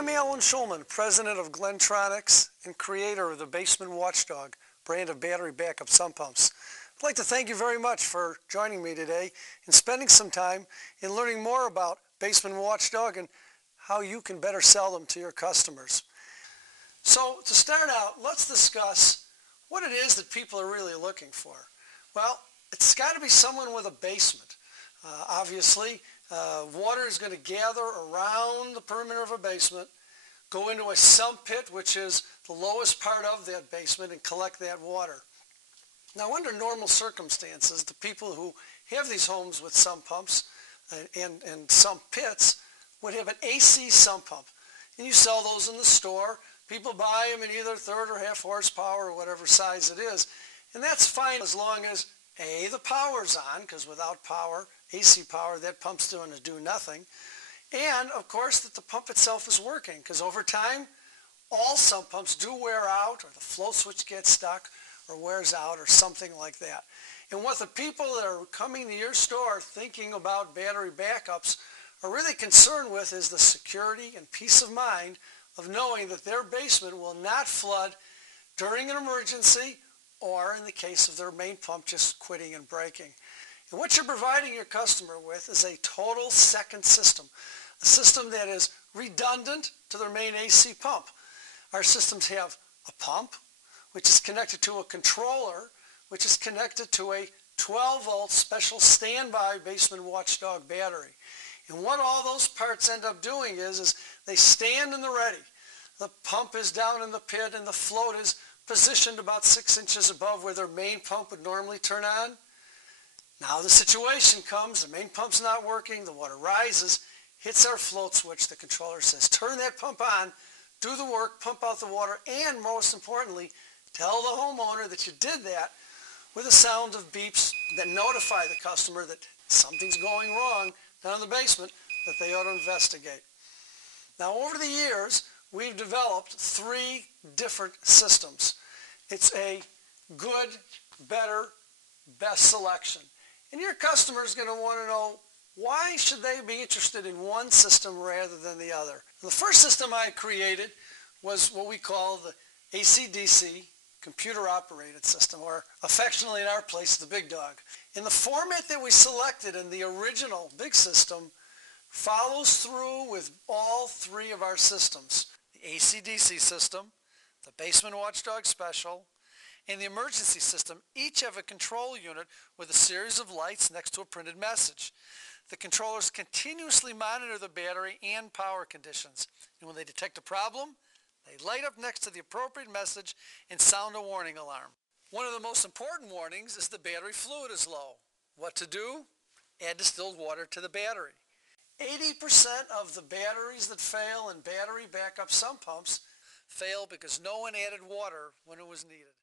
I'm Alan Schulman, president of Glentronics and creator of the Basement WatchDog brand of battery backup sump pumps. I'd like to thank you very much for joining me today and spending some time in learning more about Basement WatchDog and how you can better sell them to your customers. So to start out, let's discuss what it is that people are really looking for. Well, it's got to be someone with a basement. Obviously, water is going to gather around the perimeter of a basement, go into a sump pit, which is the lowest part of that basement, and collect that water. Now, under normal circumstances, the people who have these homes with sump pumps and sump pits would have an AC sump pump. And you sell those in the store. People buy them in either third or half horsepower or whatever size it is. And that's fine as long as A, the power's on, because without power, AC power, that pump's going to do nothing. And, of course, that the pump itself is working, because over time, all sump pumps do wear out, or the flow switch gets stuck, or wears out, or something like that. And what the people that are coming to your store thinking about battery backups are really concerned with is the security and peace of mind of knowing that their basement will not flood during an emergency or in the case of their main pump just quitting and breaking. And what you're providing your customer with is a total second system, a system that is redundant to their main AC pump. Our systems have a pump, which is connected to a controller, which is connected to a 12-volt special standby Basement WatchDog battery. And what all those parts end up doing is they stand in the ready. The pump is down in the pit and the float is positioned about 6 inches above where their main pump would normally turn on. Now the situation comes, the main pump's not working, the water rises, hits our float switch, the controller says, turn that pump on, do the work, pump out the water, and most importantly, tell the homeowner that you did that with a sound of beeps that notify the customer that something's going wrong down in the basement that they ought to investigate. Now over the years, we've developed 3 different systems. It's a good, better, best selection. And your customer is going to want to know, why should they be interested in one system rather than the other? The first system I created was what we call the AC/DC computer operated system, or affectionately in our place, the Big Dog. And the format that we selected in the original big system follows through with all 3 of our systems. The AC/DC system, the Basement WatchDog Special, and the emergency system each have a control unit with a series of lights next to a printed message. The controllers continuously monitor the battery and power conditions, and when they detect a problem, they light up next to the appropriate message and sound a warning alarm. One of the most important warnings is the battery fluid is low. What to do? Add distilled water to the battery. 80% of the batteries that fail in battery backup sump pumps fail because no one added water when it was needed.